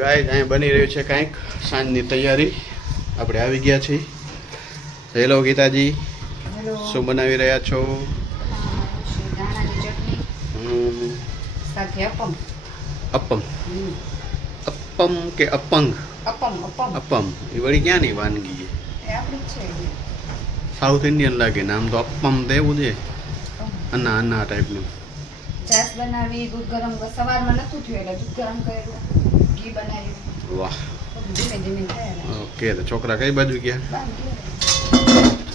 Guys અહીં બની રહ્યું છે કંઈક સાંજની તૈયારી. આપણે આવી ગયા છીએ. હેલો ગીતાજી, શું બનાવી રહ્યા છો? અપમ અપમ કે અપંગ? અપમ એ વળી ક્યાંની વાનગી છે? સાઉથ ઇન્ડિયન લાગે નામ તો. અપમ તો એવું છે અના અના ટાઈપનું. છાશ બનાવી, દૂધ ગરમ સવારમાં નતું થયું એટલે દૂધ ગરમ કર્યું, ઘી બનાવ્યું. વાહ, ધીમે ધીમે થયા. ઓકે. તો છોકરા કઈ બાજુ ગયા?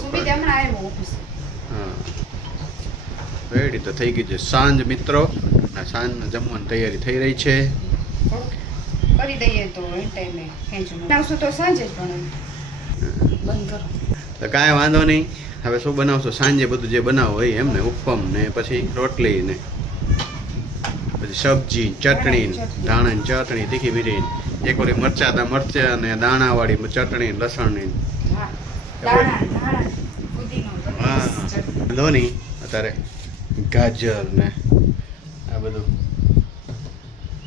સુમિત હમણાં આવ્યો ઓફિસ. હા, રેડી તો થઈ ગઈ છે સાંજ મિત્રો. સાંજના જમવાની તૈયારી થઈ રહી છે. કરી દઈએ તો એ ટાઈમે ખેંચું બનાવશું તો સાંજે જ પણ બંધ કરો તો કાંઈ વાંધો નહીં. હવે શું બનાવશો સાંજે? બધું જે બનાવો હોય એમ ને. ઉપમ ને પછી રોટલી ને પછી સબ્જી, ચટણી, ધાણાની ચટણી, તીખી મીઠી, એક ઓલી મરચા ને દાણાવાળી ચટણી, લસણની. હા, વાંધો નહીં. અત્યારે ગાજર ને આ બધું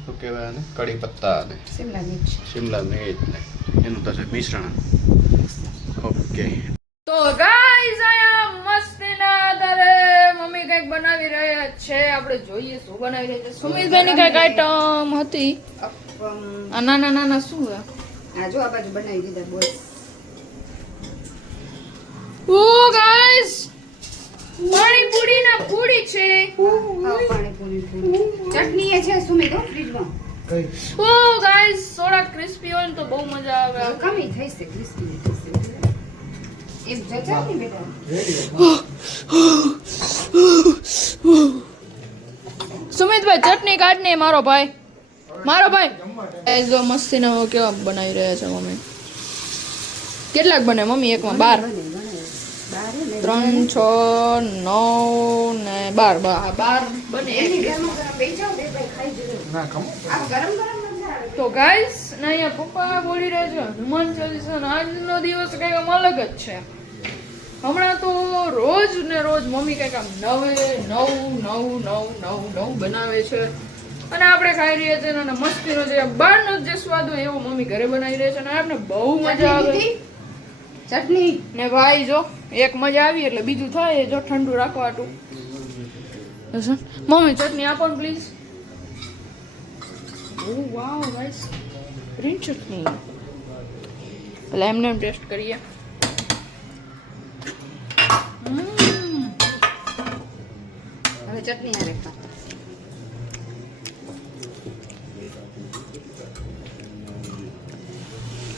શું કહેવાય ને, કડી પત્તા ને શિમલા મિર્ચ ને એનું થશે મિશ્રણ. ઓકે. તો ગાઈસ આયા મસ્તીના આધારે મમ્મી કઈક બનાવી રહ્યા છે. આપણે જોઈએ શું બનાવી રહ્યા છે. સુમિતભાઈની કઈક આઈટમ હતી. આ નાના નાના શું છે? આ જો આ બાજુ બનાવી દીધા બોલ. ઓ ગાઈસ, પાણીપુરી ના પૂરી છે. પાણીપુરી ચટણી એ છે સુમિત ફ્રીજમાં. ઓ ગાઈસ, થોડા ક્રિસ્પી હોય ને તો બહુ મજા આવે. કમી થઈ છે ક્રિસ્પી થશે એમ જચા નહીં બેટા. સુમિતભાઈ ચટણી કાઢ ને. મારો ભાઈ જો મસ્તી નો કેવા બનાવી રહ્યા છે મમ્મી. કેટલાક બને મમ્મી? એકમાં 12, 3, 6, 9 ને 12. 12 બને. તો ગાઈસ અહીંયા પપ્પા બોલી રહ્યા છે હનુમાન ચાલીસા. આજનો દિવસ કઈક આમ અલગ જ છે. હમણાં તો રોજ ને રોજ મમ્મી કઈક આમ નવું બનાવે છે અને આપણે ખાઈ રહ્યા છીએ. અને મસ્તીનો જે બહારનો જે સ્વાદ હોય એવો મમ્મી ઘરે બનાવી રહ્યા છે અને આપણે બહુ મજા આવે. ચટણી ને ભાઈ જો એક મજા આવી એટલે બીજું થાય. જો ઠંડુ રાખવા હાટું. મમ્મી ચટણી આપો ને please. Oh wow guys, green ચટણી. પેલા એમને ટેસ્ટ કરીએ. હવે ચટણી આરે ખા.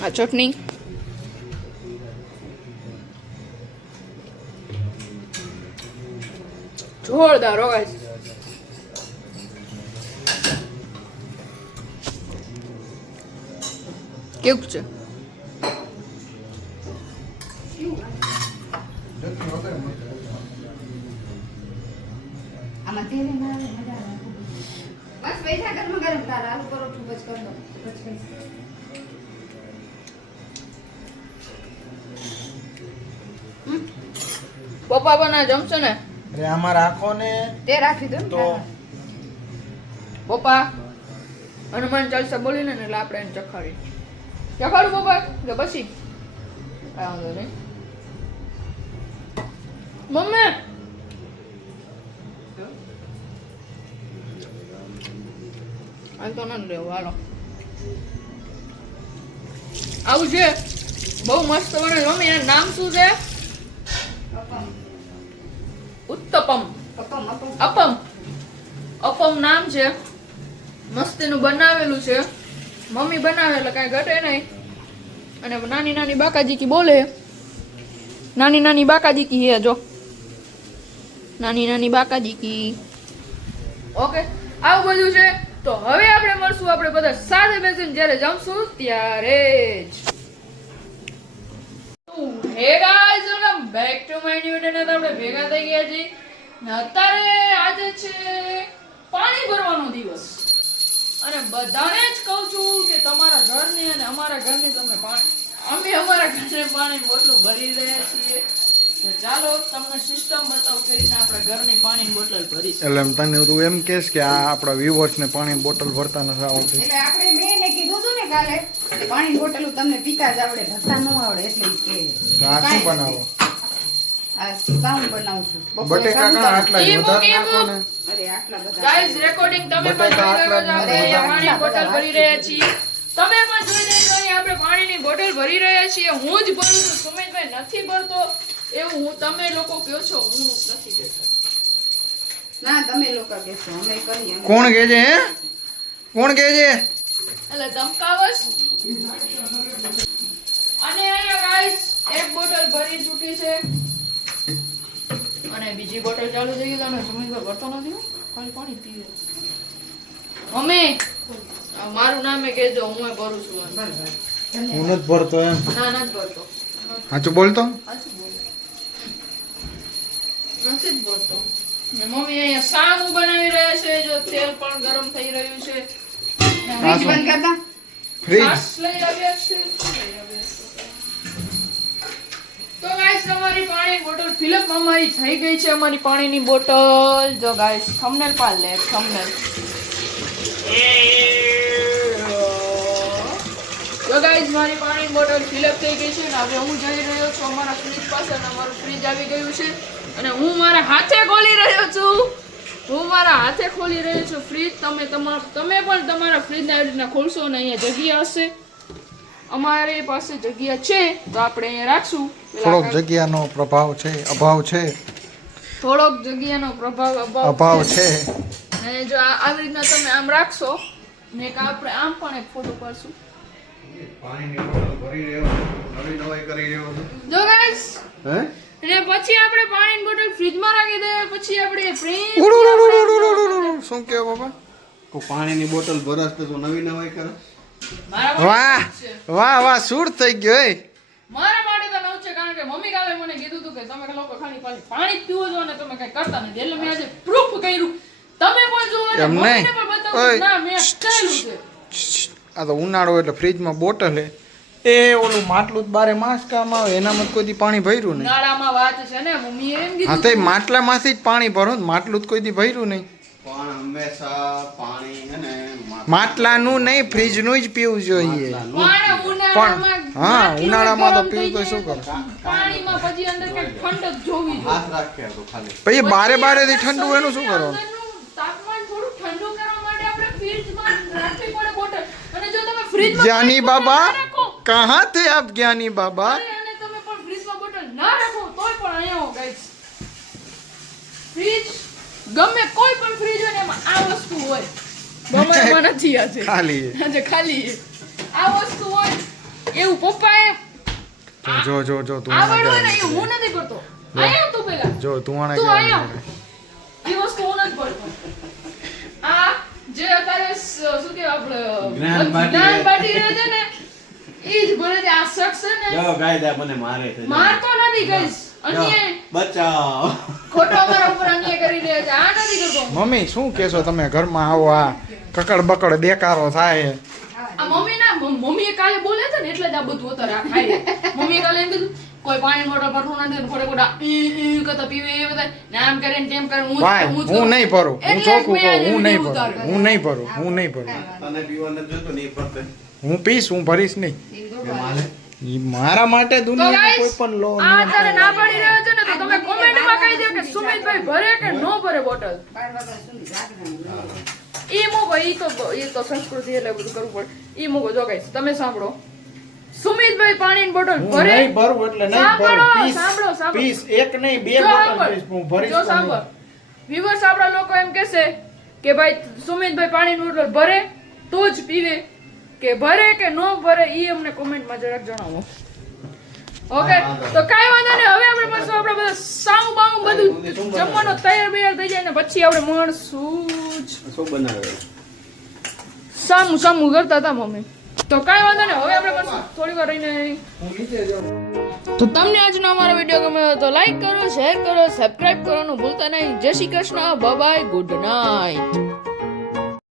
આ ચટણી જોરદાર હો ગાઈસ. કેવું છે? આમાં તેલ ના આવે મજા આવે. બસ પૈસા ગરમ ગરમ તાર આલુ પરોઠું બસ કર દો. પપ્પા બના જમશે ને? અરે આમાં રાખો ને. તે રાખી દો તો પપ્પા હનુમાન ચાલીસા બોલીને ને એટલે આપણે એને ચખાડી. ચખાડું પપ્પા કે પછી? કાંઈ વાંધો નહીં મમ્મી. આ તો ન લેવું. હાલો આવું છે. બહુ મસ્ત બને મમ્મી. એનું નામ શું છે? ઉત્તપમ. અપમ નામ છે. મસ્તીનું બનાવેલું છે. મમ્મી બનાવે એટલે કાંઈ ઘટે નહીં. અને નાની નાની બાકાજી કી બોલે. નાની નાની બાકાજી કી હે જો. નાની નાની બાકાજી કી. ઓકે, આવું બધું છે. તો હવે આપણે મળશું આપણે બધા સાથે બેસીને જ્યારે જમશું ત્યારે જ. હે guys, welcome back to my new video. આપણે ભેગા થઈ ગયા છીએ. અત્યારે આજે છે પાણી ભરવાનો દિવસ અને બધાને જ કહું છું કે તમારા ઘરની અને અમારા ઘરની તમને પાણી, અમે અમારા ઘરે પાણી બોટલ ભરી રહ્યા છીએ. તો ચાલો તમને સિસ્ટમ બતાવું કરીને આપણે ઘરની પાણીની બોટલ ભરી. એટલે તને તું એમ કહેશ કે આ આપણા વ્યુઅર્સ ને પાણી બોટલ ભરતા નથી આવડતી? એટલે આપણે બેને કીધું હતું ને કે કાલે કે પાણીની બોટલ તમને પીતા જ આવડે, ભરતા ન આવડે એટલે ઈ કે તો આ શું બનાવો? આ સાઉન્ડ બનાવશું. બપોરે બટેકા સારું કાં આટલા જ ઈ વધારે મૂકી નાખો ને. અરે આટલા બધા ગાઈઝ રેકોર્ડિંગ તમે પણ બટાકા જોઈ આટલા રહ્યા છો. જ આપણે નાખો. પાણીની બોટલ ભરી રહ્યા છીએ. તમે પણ જોઈ રહ્યા છો આપણે પાણીની બોટલ ભરી રહ્યા છીએ. હું જ ભરું છું, સુમિતભાઈ નથી ભરતો એવું હું તમે લોકો કહો છો, હું નથી કહેતો. ના તમે લોકો કહેશો અમે કરીએ. કોણ કહે છે હે? કોણ કહે છે? એટલે ધમકાવસ. અને અહીંયા ગાઈસ એક બોટલ ભરી ચૂકી છે અને બીજી બોટલ ચાલુ થઈ ગઈ. તમે સુમિતભાઈ ભરતો નથી હો, ખાલી પાણી પીવે. મમ્મી મારું નામે કહેજો, હું એ ભરું છું. હું નથી ભરતો એમ. ના નથી ભરતો. સાચું બોલતો? સાચું બોલો. નથી જ ભરતો. ને મમ્મી અહીંયા સામું બનાવી રહ્યા છે, જો તેલ પણ ગરમ થઈ રહ્યું છે. ફ્રીજ બંધ કરતા. ફ્રીજ છાશ લઈ આવ્યા છે. શું લઈ આવ્યા છે? તો ગાઈસ તમારી પાણી બોટલ ફિલઅપ અમારી થઈ ગઈ છે. અમારી પાણીની બોટલ જો ગાઈસ થંબનેલ પાડ લે, થંબનેલ. તો ગાઈસ મારી પાણીની બોટલ ફિલઅપ થઈ ગઈ છે ને હવે હું જઈ રહ્યો છું અમારા ફ્રીજ પાસે અને અમારું ફ્રીજ આવી ગયું છે અને હું મારા હાથે ખોલી રહ્યો છું. હું મારા હાથે ખોલી રહ્યો છું ફ્રીજ. તમે પણ તમારા ફ્રીજને આવી રીતના ખોલશો અને અહીંયા જગ્યા હશે. અમારી પાસે જગ્યા છે તો આપણે અહીંયા રાખશું. થોડોક જગ્યાનો પ્રભાવ છે, અભાવ છે, થોડોક જગ્યાનો પ્રભાવ અભાવ છે. અને જો આવી રીતના તમે આમ રાખશો ને એક આપણે આમ પણ એક ફોટો પાડશું. પાણીની બોટલ ભરી રહ્યો છું, નવી નવાઈ કરી રહ્યો છું. જો ગાઈસ હે? અને પછી આપણે પાણીની બોટલ ફ્રીજમાં રાખી દઈએ. પછી આપણે ફ્રીજ ઉડુડુડુડુડુડુડુડુ. શું કહો બાબા? કો પાણીની બોટલ ભરસ તો તું નવી નવાઈ કરે. વાહ વાહ વાહ, સૂટ થઈ ગયો એ. મારા માટે તો નવું છે કારણ કે મમ્મી કાલે મને કીધું હતું કે તમે લોકો ખાલી પાણી જ પીવો છો અને તમે કઈ કરતા નથી. એટલે મેં આજે પ્રૂફ કર્યું. તમે પણ જુઓ અને એમ મમ્મીને નહીં. પણ બતાવો ઓય. ના મેં કરેલું છે. આ તો ઉનાળો એટલે ફ્રીજમાં બોટલ હે. એ ઓલું માટલું જ બારે માસ કામ આવે, એનામાં કોઈ દી પાણી ભર્યું નહીં. ઉનાળામાં વાત છે ને મમ્મીએ એમ હા કીધું તો એ માટલામાંથી જ પાણી ભરો ને, માટલું જ કોઈ દી ભર્યું નહીં. પણ હંમેશા પાણી હે ને માટલાનું નહીં, ફ્રીજનું જ પીવું જોઈએ. પણ ઉનાળામાં હા, માટલું ઉનાળામાં તો ગરમ પીવું તો થઈ શું જાય કરે? પાણીમાં પછી અંદર કંઈક ઠંડક જોવી જોઈએ. હાથ રાખે તો ખાલી. પછી બારે બારેથી ઠંડુ એનું શું કરવાનું? અંદરનું તાપમાન થોડું ઠંડુ કરવા માટે આપણે ફ્રીજમાં રાખવી પડે બોટલ. અને જો તમે ફ્રીજમાં જ્ઞાની બોટલ બાબા, ના રાખો, કહાં થે આપ જ્ઞાની બાબા? અને તમે પણ ફ્રીજમાં બોટલ ના રાખો તોય પણ અહીંયા આવો ગાઈસ. ફ્રીજ ગમે કોઈ પણ ફ્રીજ હોય ને એમાં આ વસ્તુ હોય. બમણમાં નથી આજે. ખાલી આજે ખાલી આ વસ્તુ હોય. એવું પપ્પાએ જો જો જો તું આ વાળું હોય ને આને એ હું નથી કરતો. આયા તું પેલા. જો તું આને તું કે આયા. એ વસ્તુ હું નથી કરતો. આ જે અત્યારે શું કે આપણે જ્ઞાન બાટી જ્ઞાન બાટી રહે છે ને ઈ જ ભલે આ શખ્સ છે ને જો ગાયદા મને મારે છે. મારતો નથી ગાઈસ. અન્યાય બચાવ. ખોટો અમારા ઉપર અન્યાય કરી રહ્યા છે. આ નથી કરતો. મમ્મી શું કહેશો તમે ઘરમાં આવો આ કકડ બકડ દેકારો થાય? આ મમ્મીએ કાલે બોલે છે ને એટલે જ આ બધું અત્યારે આ ખાય. મમ્મીએ કાલે એમ કીધું કોઈ પાણી મોટો ભરવું નથી ને ખોટે ખોટા ઈ કરતા પીવે એ બધા ને આમ કરે ને તેમ કરે. ભાઈ હું નહીં ભરું, હું એટલે જ ચોખ્ખું મેં આજે કહું, હું નહીં video ભરું, ઉતાર્યો. હું નહીં ભરું, હું નહીં ભરું. તને પીવા નથી જોતો નહીં પડતે. હું પીશ, હું ભરીશ નહીં. કે માલે ઈ મારા માટે તો દુનિયામાં કોઈ ગાઈસ પણ લો આ અત્યારે ના પાડી રહ્યો છે ને તો તમે કોમેન્ટમાં કહી દો કે સુમિતભાઈ ભરે કે નો ભરે બોટલ. 12 વાગ્યા સુધી જાગવાનું. ઈ મૂકો. ઈ તો સંસ્કૃતિ એટલે બધું કરવું પડે. ઈ મૂકો. જો ગાઈસ તમે સાંભળો. સુમિતભાઈ પાણીની બોટલ હું ભરે. નહીં ભરું એટલે નહીં સાંભળો, ભરું. સાંભળો, સાંભળો. પીસ એક નહીં બે જો બોટલ સાંભળ. પીસ હું ભરીશ જો તો સાંભળ. નહીં. viewers આપણા લોકો એમ કહેશે કે ભાઈ સુમિતભાઈ પાણીની બોટલ ભરે તો જ પીવે કે ભરે કે નો ભરે ઈ અમને કોમેન્ટમાં જરાક જણાવો. ઓકે તો કાઈ વાંધો નહીં. હવે આપણે મળશું. આપણે બધા સાવ બાવ બધું જમવાનો તૈયાર બૈયાર થઈ જાય ને પછી આપણે મળશું જ. શું બનાવે? સામું કરતા હતા મમ્મી. તો કાઈ વાંધો નહીં. હવે આપણે મળશું થોડી વાર રહીને. હું નીચે જાઉં. તો તમને આજનો અમારો વિડીયો ગમ્યો હોય તો લાઈક કરો, શેર કરો, સબસ્ક્રાઇબ કરવાનું ભૂલતા નહીં. જય Shri Krishna. Bye bye. Good night.